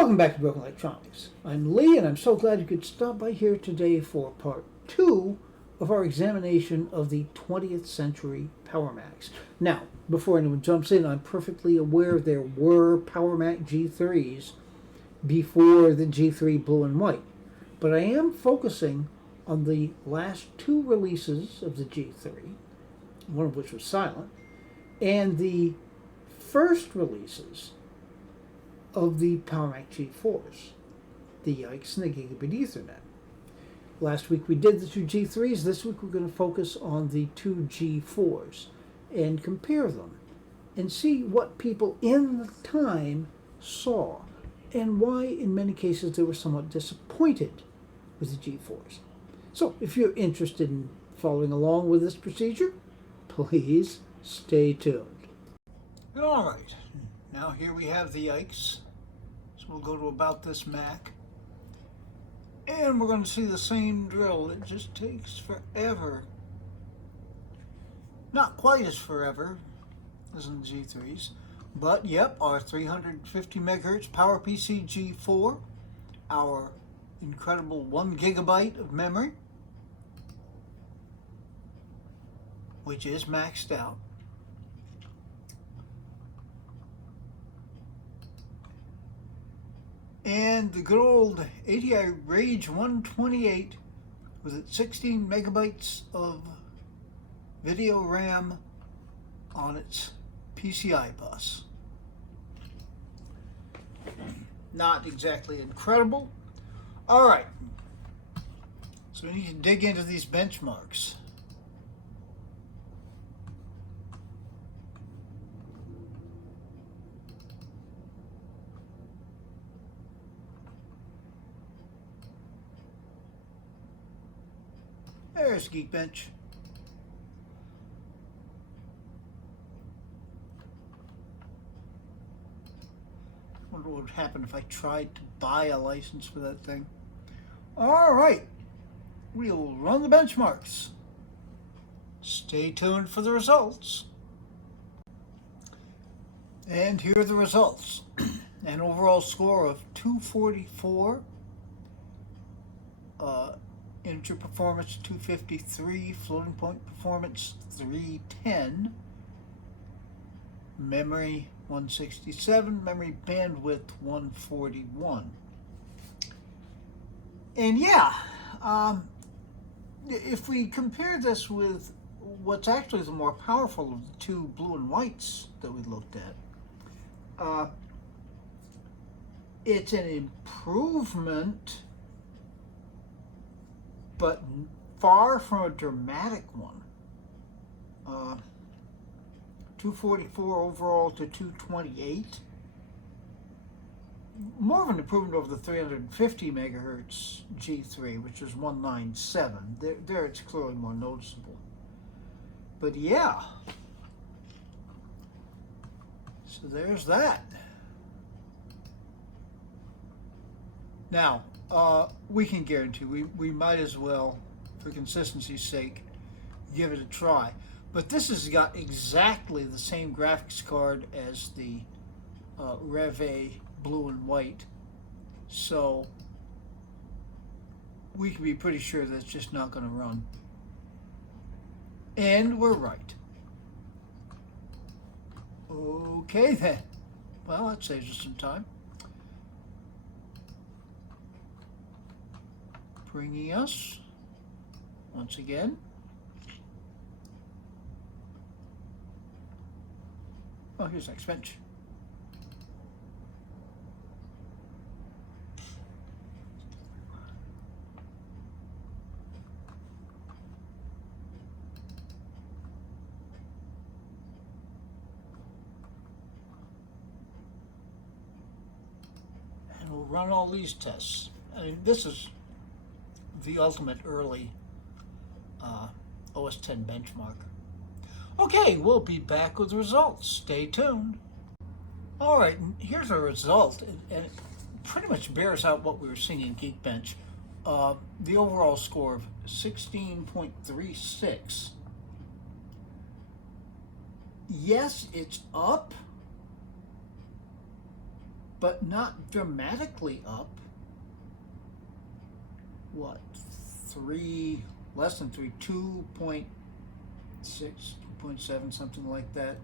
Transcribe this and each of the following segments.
Welcome back to Broken Electronics. I'm Lee, and I'm so glad you could stop by here today for part 2 of our examination of the 20th century Power Macs. Now, before anyone jumps in, I'm perfectly aware there were Power Mac G3s before the G3 Blue and White, but I am focusing on the last 2 releases of the G3, one of which was silent, and the first releases of the Power Mac G4s, the Yikes and the Gigabit Ethernet. Last week we did the 2 G3s. This week we're going to focus on the 2 G4s and compare them and see what people in the time saw and why in many cases they were somewhat disappointed with the G4s. So if you're interested in following along with this procedure, please stay tuned. All right. Now here we have the Yikes. So we'll go to About This Mac. And we're going to see the same drill. It just takes forever. Not quite as forever as in the G3s. But yep, our 350 megahertz PowerPC G4. Our incredible 1 gigabyte of memory, which is maxed out. And the good old ATI Rage 128 with its 16 megabytes of video RAM on its PCI bus. Not exactly incredible. All right, so we need to dig into these benchmarks. There's Geekbench. Wonder what would happen if I tried to buy a license for that thing. All right, we'll run the benchmarks. Stay tuned for the results. And here are the results. An overall score of 244. Integer performance 253, floating point performance 310, memory 167, memory bandwidth 141. And yeah, if we compare this with what's actually the more powerful of the 2 blue and whites that we looked at, it's an improvement, but far from a dramatic one. 244 overall to 228. More of an improvement over the 350 megahertz G3, which was 197. There it's clearly more noticeable. But yeah. So there's that. Now, we can guarantee we might as well, for consistency's sake, give it a try. But this has got exactly the same graphics card as the Rev A blue and white, so we can be pretty sure that it's just not going to run. And we're right. Okay then. Well, that saves us some time. Bringing us, once again, oh, here's next bench. And we'll run all these tests. I mean, this is the ultimate early OS X benchmark. Okay, we'll be back with the results. Stay tuned. All right, here's our result, and it pretty much bears out what we were seeing in Geekbench. The overall score of 16.36. Yes, it's up, but not dramatically up. What, less than 3, 2.6, 2.7, something like that.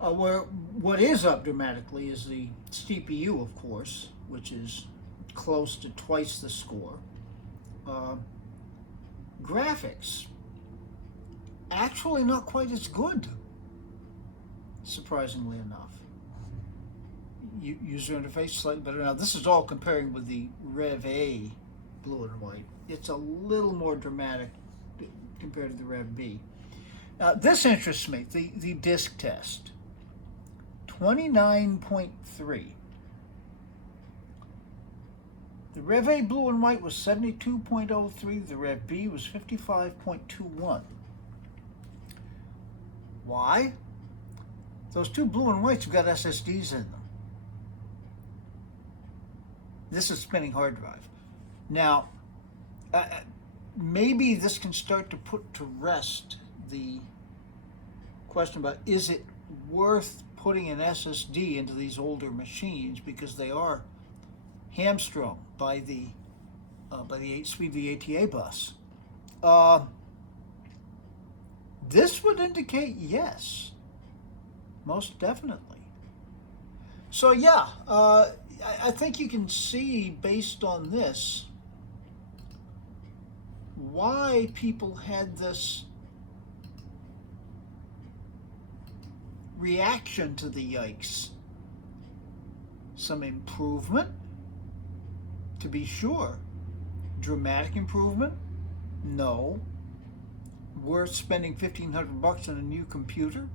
What is up dramatically is the CPU, of course, which is close to twice the score. Graphics, actually not quite as good, surprisingly enough. User interface slightly better. Now this is all comparing with the Rev A blue and white. It's a little more dramatic compared to the Rev B. This interests me, the disk test. 29.3. The Rev A blue and white was 72.03. The Rev B was 55.21. Why? Those two blue and whites have got SSDs in them. This is spinning hard drive. Now, maybe this can start to put to rest the question about, is it worth putting an SSD into these older machines, because they are hamstrung by the 8-speed VATA bus. This would indicate yes, most definitely. So yeah, I think you can see based on this why people had this reaction to the yikes. Some improvement, to be sure. Dramatic improvement? No. Worth spending $1,500 on a new computer?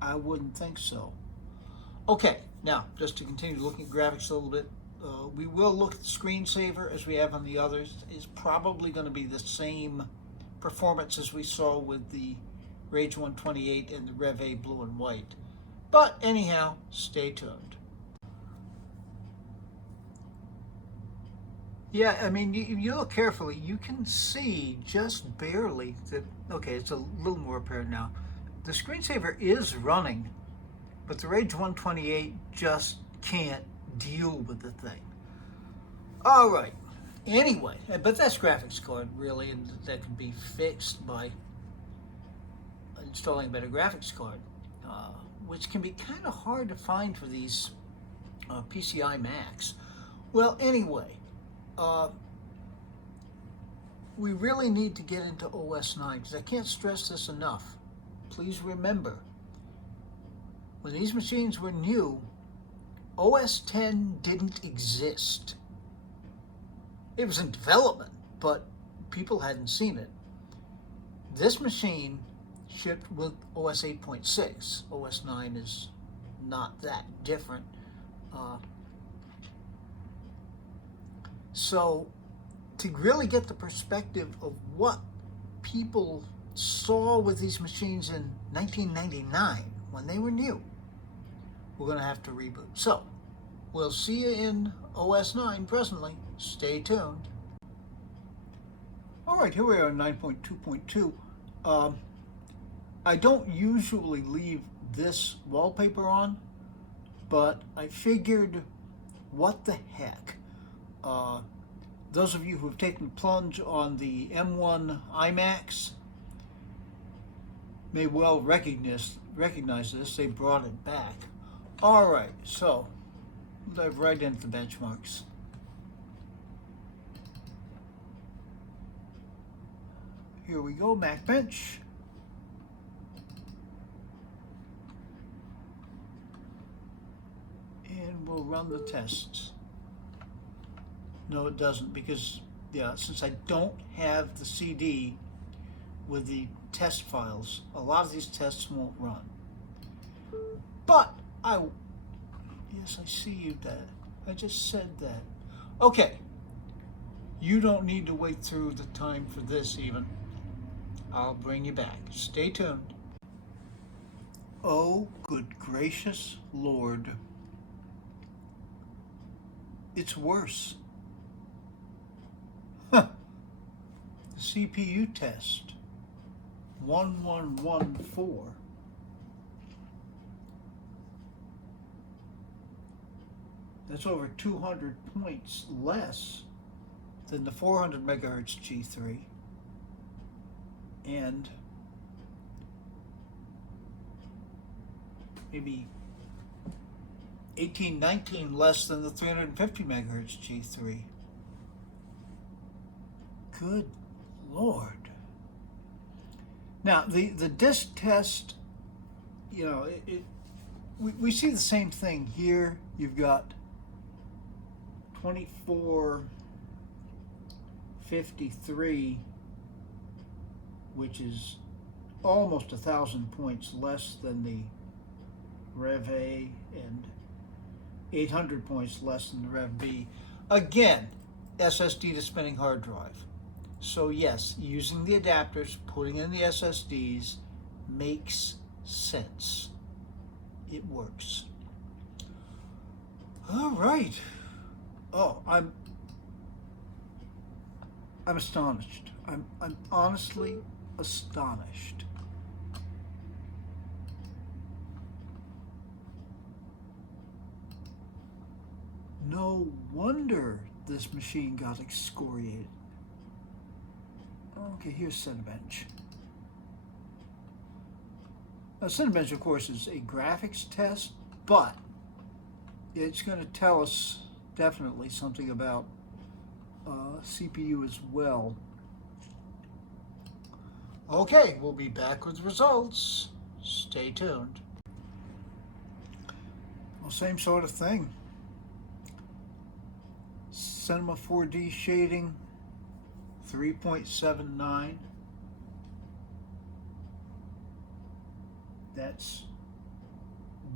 I wouldn't think so. Okay, now, just to continue looking at graphics a little bit, we will look at the screensaver as we have on the others. It's probably going to be the same performance as we saw with the Rage 128 and the Rev A blue and white. But anyhow, stay tuned. Yeah, I mean, you look carefully, you can see just barely that, okay, it's a little more apparent now. The screensaver is running, but the Rage 128 just can't deal with the thing. All right, anyway, but that's graphics card, really, and that can be fixed by installing a better graphics card, which can be kind of hard to find for these PCI Macs. Well, anyway, we really need to get into OS 9, because I can't stress this enough. Please remember, when these machines were new, OS 10 didn't exist. It was in development, but people hadn't seen it. This machine shipped with OS 8.6. OS 9 is not that different. So to really get the perspective of what people saw with these machines in 1999 when they were new, we're going to have to reboot. So we'll see you in OS 9 presently. Stay tuned. All right, here we are in 9.2.2. I don't usually leave this wallpaper on, but I figured, what the heck? Those of you who have taken the plunge on the M1 iMacs may well recognize this. They brought it back. All right, so dive right into the benchmarks. Here we go, MacBench. And we'll run the tests. No, it doesn't, because since I don't have the CD with the test files, a lot of these tests won't run. But yes, I see you, Dad. I just said that. Okay, you don't need to wait through the time for this even. I'll bring you back. Stay tuned. Oh, good gracious Lord. It's worse. Huh. The CPU test. 1114. That's over 200 points less than the 400 megahertz G3, and maybe 18, 19 less than the 350 megahertz G3. Good Lord. Now, the disk test, you know, we see the same thing here. You've got 2453, which is almost 1,000 points less than the Rev A, and 800 points less than the Rev B. Again, SSD to spinning hard drive. So yes, using the adapters, putting in the SSDs makes sense. It works. All right. Oh, I'm astonished. I'm honestly astonished. No wonder this machine got excoriated. Okay, here's Cinebench. Now, Cinebench, of course, is a graphics test, but it's going to tell us definitely something about CPU as well. Okay, we'll be back with results. Stay tuned. Well, same sort of thing. Cinema 4D shading, 3.79. That's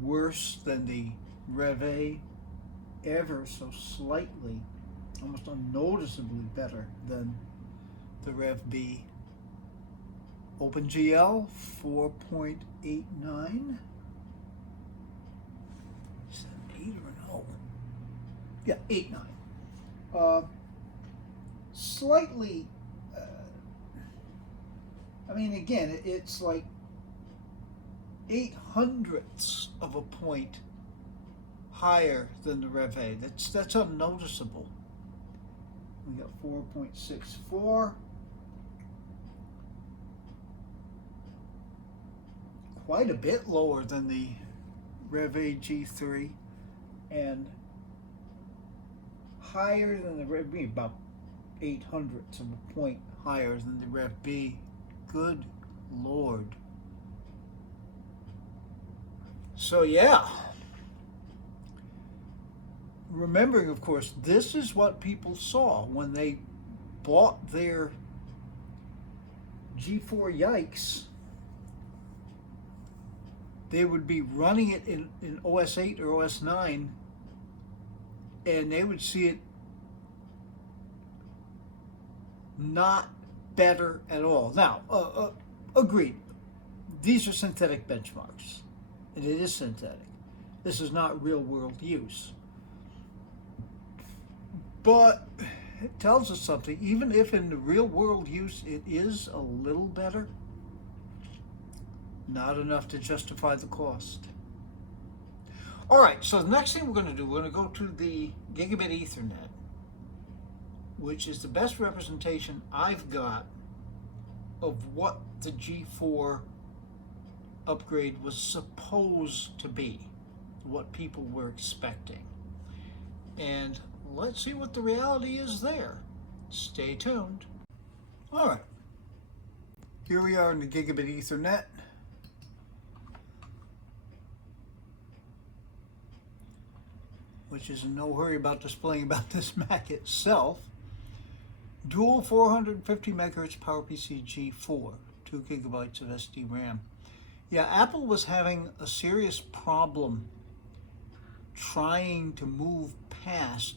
worse than the Rev A, ever so slightly, almost unnoticeably better than the Rev B. OpenGL, 4.89. Is that an 8 or an O? Yeah, 8.9. Slightly, I mean, again, it's like 0.08 of a point higher than the Rev A. That's unnoticeable. We got 4.64. Quite a bit lower than the Rev A G3, and higher than the Rev B, about 0.08 of a point higher than the Rev B. Good Lord. So yeah, remembering, of course, this is what people saw when they bought their G4 Yikes. They would be running it in OS 8 or OS 9, and they would see it not better at all. Now, agreed, these are synthetic benchmarks, and it is synthetic. This is not real world use. But it tells us something. Even if in the real world use it is a little better, not enough to justify the cost. All right, so the next thing we're going to do, we're going to go to the Gigabit Ethernet, which is the best representation I've got of what the G4 upgrade was supposed to be, what people were expecting. And let's see what the reality is there. Stay tuned. All right, here we are in the Gigabit Ethernet. Which is in no hurry about displaying about this Mac itself. Dual 450 megahertz PowerPC G4, 2 gigabytes of SD RAM. Yeah, Apple was having a serious problem trying to move past,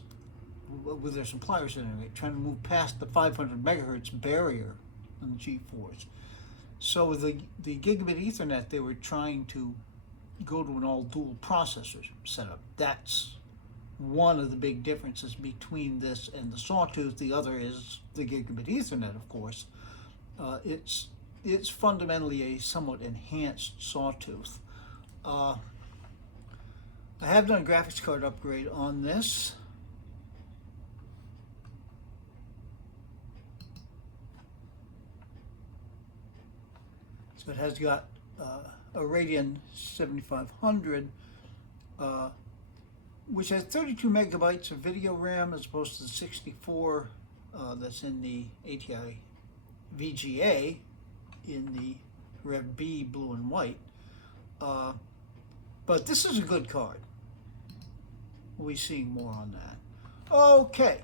with their suppliers anyway, trying to move past the 500 megahertz barrier on the G4s. So with the Gigabit Ethernet, they were trying to go to an all dual processor setup. That's one of the big differences between this and the Sawtooth. The other is the Gigabit Ethernet, of course. It's fundamentally a somewhat enhanced Sawtooth. I have done a graphics card upgrade on this. So it has got a Radeon 7500, which has 32 megabytes of video RAM as opposed to the 64 that's in the ATI VGA in the Rev B blue and white. But this is a good card. We'll be seeing more on that. Okay.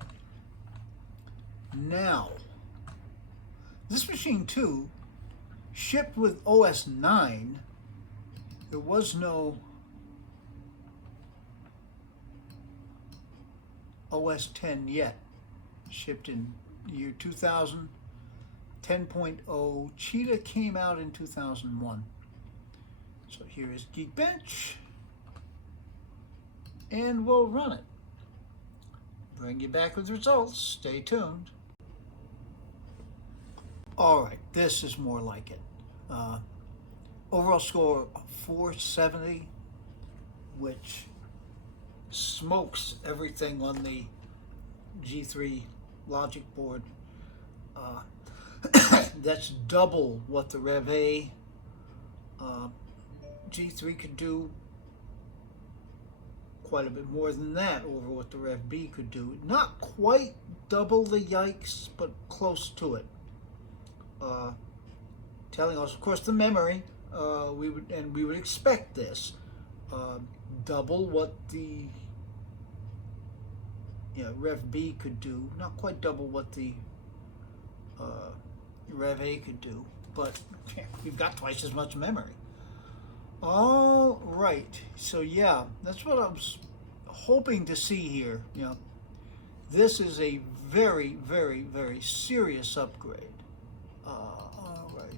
Now, this machine too shipped with OS 9. There was no OS 10 yet. Shipped in the year 2000. 10.0. Cheetah came out in 2001. So here is Geekbench. And we'll run it. Bring you back with results. Stay tuned. Alright, this is more like it. Overall score of 470, which smokes everything on the G3 logic board. That's double what the Rev A G3 could do. Quite a bit more than that over what the Rev B could do. Not quite double the yikes, but close to it. Telling us, of course, the memory. We would expect this. Double what the Rev B could do. Not quite double what the Rev A could do, but we've got twice as much memory. All right, so yeah, that's what I was hoping to see here. This is a very, very, very serious upgrade. All right.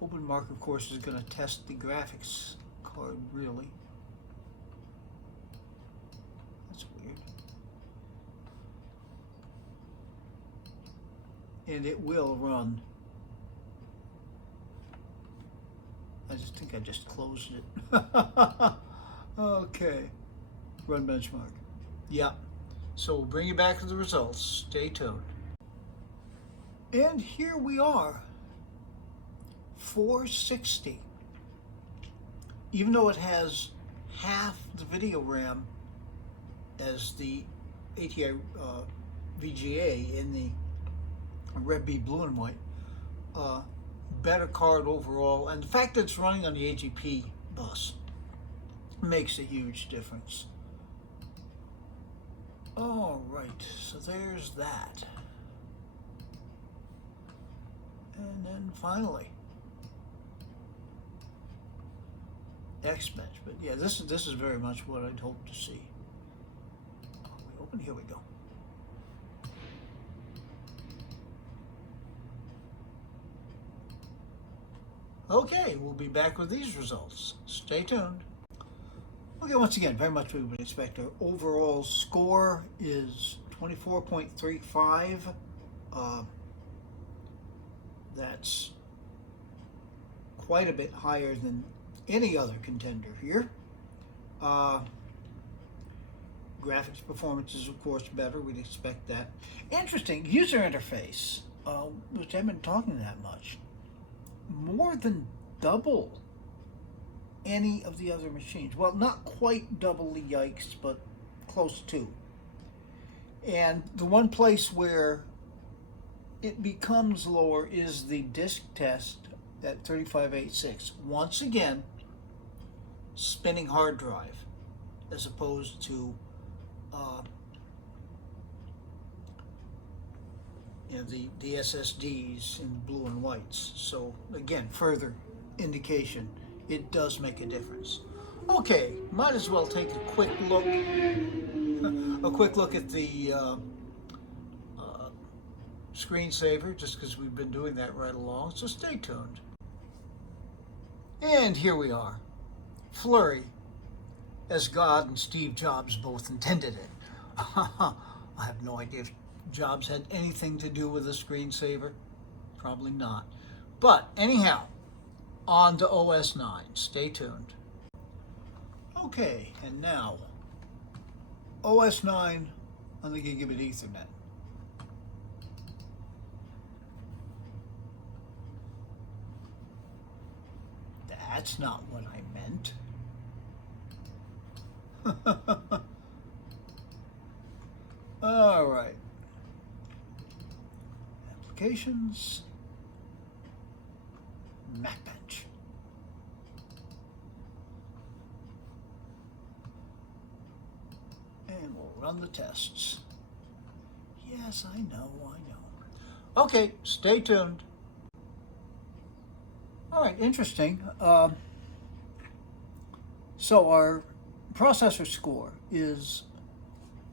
OpenMark, of course, is going to test the graphics card, really. That's weird. And it will run. I just think I just closed it. Okay. Run benchmark. Yeah. So we'll bring you back to the results. Stay tuned. And here we are. 460. Even though it has half the video RAM as the ATI VGA in the Rev B blue and white, better card overall, and the fact that it's running on the AGP bus makes a huge difference. All right, so there's that. And then finally, Xbench. But yeah, this is very much what I'd hoped to see. We open, here we go. Okay, we'll be back with these results. Stay tuned. Okay, once again, very much we would expect. Our overall score is 24.35. That's quite a bit higher than any other contender here. Graphics performance is, of course, better. We'd expect that. Interesting user interface, which I haven't been talking that much. More than double any of the other machines. Well, not quite double the yikes, but close to. And the one place where it becomes lower is the disk test at 3586. Once again, spinning hard drive as opposed to the SSDs in blue and whites. So again, further indication it does make a difference. Okay, might as well take a quick look at the screensaver, just because we've been doing that right along. So stay tuned. And here we are, Flurry, as God and Steve Jobs both intended it. I have no idea if Jobs had anything to do with the screensaver. Probably not. But anyhow, on to OS 9. Stay tuned. Okay, and now OS 9 on the Gigabit Ethernet. That's not what I meant. All right. Applications. MacBench. And we'll run the tests. Yes, I know. Okay, stay tuned. All right, interesting. So our processor score is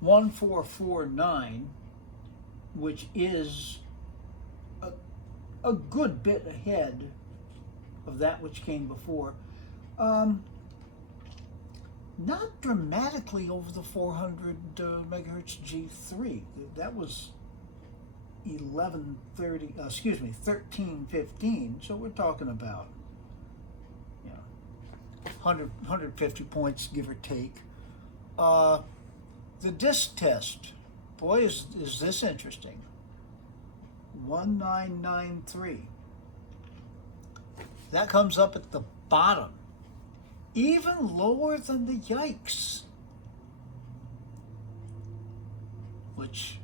1449, which is a good bit ahead of that which came before. Not dramatically over the 400 megahertz G3. That was 1315. So we're talking about 150 points, give or take. The disk test, boy, is this interesting. 1993. That comes up at the bottom, even lower than the Yikes, which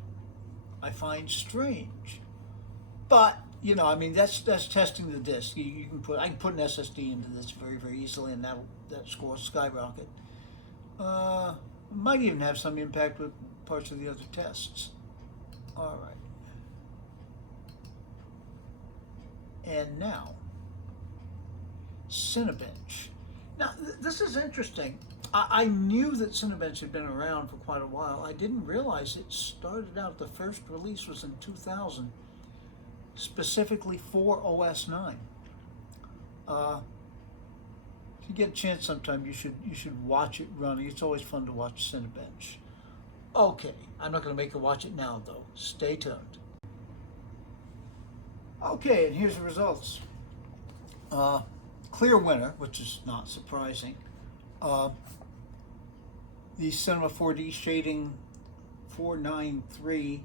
I find strange. But that's testing the disk. I can put an SSD into this very, very easily, and that score will skyrocket. Might even have some impact with parts of the other tests. All right. And now, Cinebench. Now, this is interesting. I knew that Cinebench had been around for quite a while. I didn't realize it started out, the first release was in 2000, specifically for OS 9. If you get a chance sometime, you should watch it running. It's always fun to watch Cinebench. Okay, I'm not going to make you watch it now, though. Stay tuned. Okay, and here's the results. Clear winner, which is not surprising. The Cinema 4D shading 493,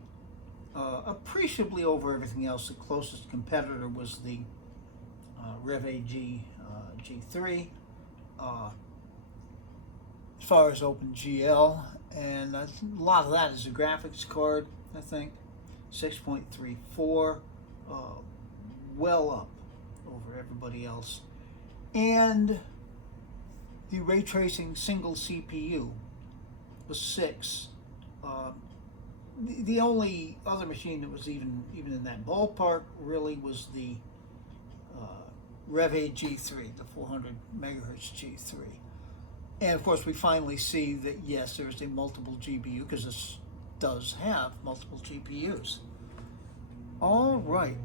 appreciably over everything else. The closest competitor was the Rev AG G3. As far as OpenGL, and a lot of that is a graphics card, I think. 6.34, well up over everybody else. And the ray tracing single CPU was 6. The only other machine that was even in that ballpark really was the Rev A G3, the 400 megahertz G3. And of course, we finally see that yes, there is a multiple GPU, because this does have multiple GPUs. All right.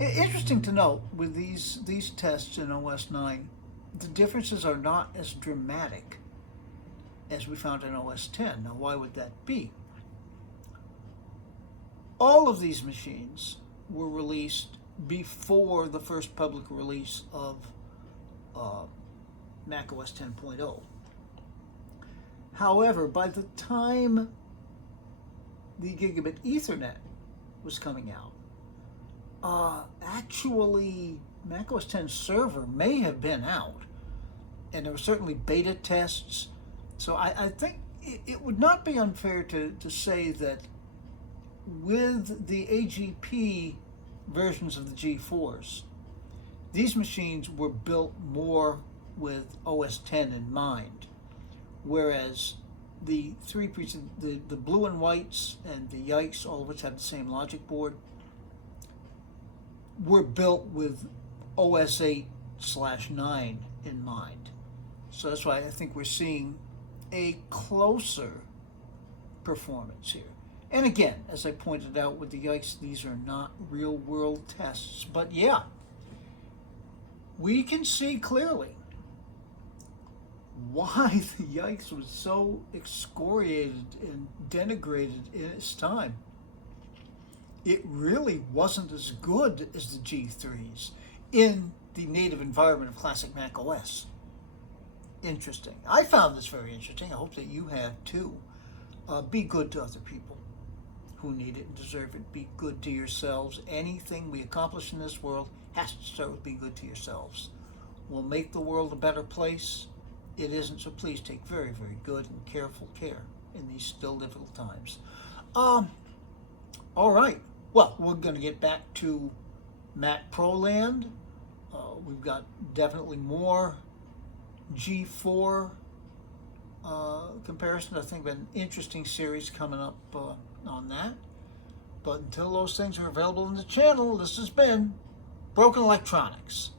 Interesting to note with these tests in OS 9, the differences are not as dramatic as we found in OS 10. Now, why would that be? All of these machines were released before the first public release of macOS 10.0. However, by the time the Gigabit Ethernet was coming out, actually macOS 10 server may have been out, and there were certainly beta tests. So I think it would not be unfair to say that with the AGP versions of the G4s, these machines were built more with OS 10 in mind, whereas the the blue and whites and the Yikes, all of which have the same logic board, were built with OS 8/9 in mind. So that's why I think we're seeing a closer performance here. And again, as I pointed out with the Yikes, these are not real world tests. But yeah, we can see clearly why the Yikes was so excoriated and denigrated in its time. It really wasn't as good as the G3s in the native environment of classic Mac OS. Interesting. I found this very interesting. I hope that you have too. Be good to other people who need it and deserve it. Be good to yourselves. Anything we accomplish in this world has to start with being good to yourselves. We'll make the world a better place. It isn't, so please take very, very good and careful care in these still difficult times. All right. Well, we're going to get back to Mac Pro land. We've got definitely more G4 comparison. I think an interesting series coming up on that. But until those things are available on the channel, this has been Broken Electronics.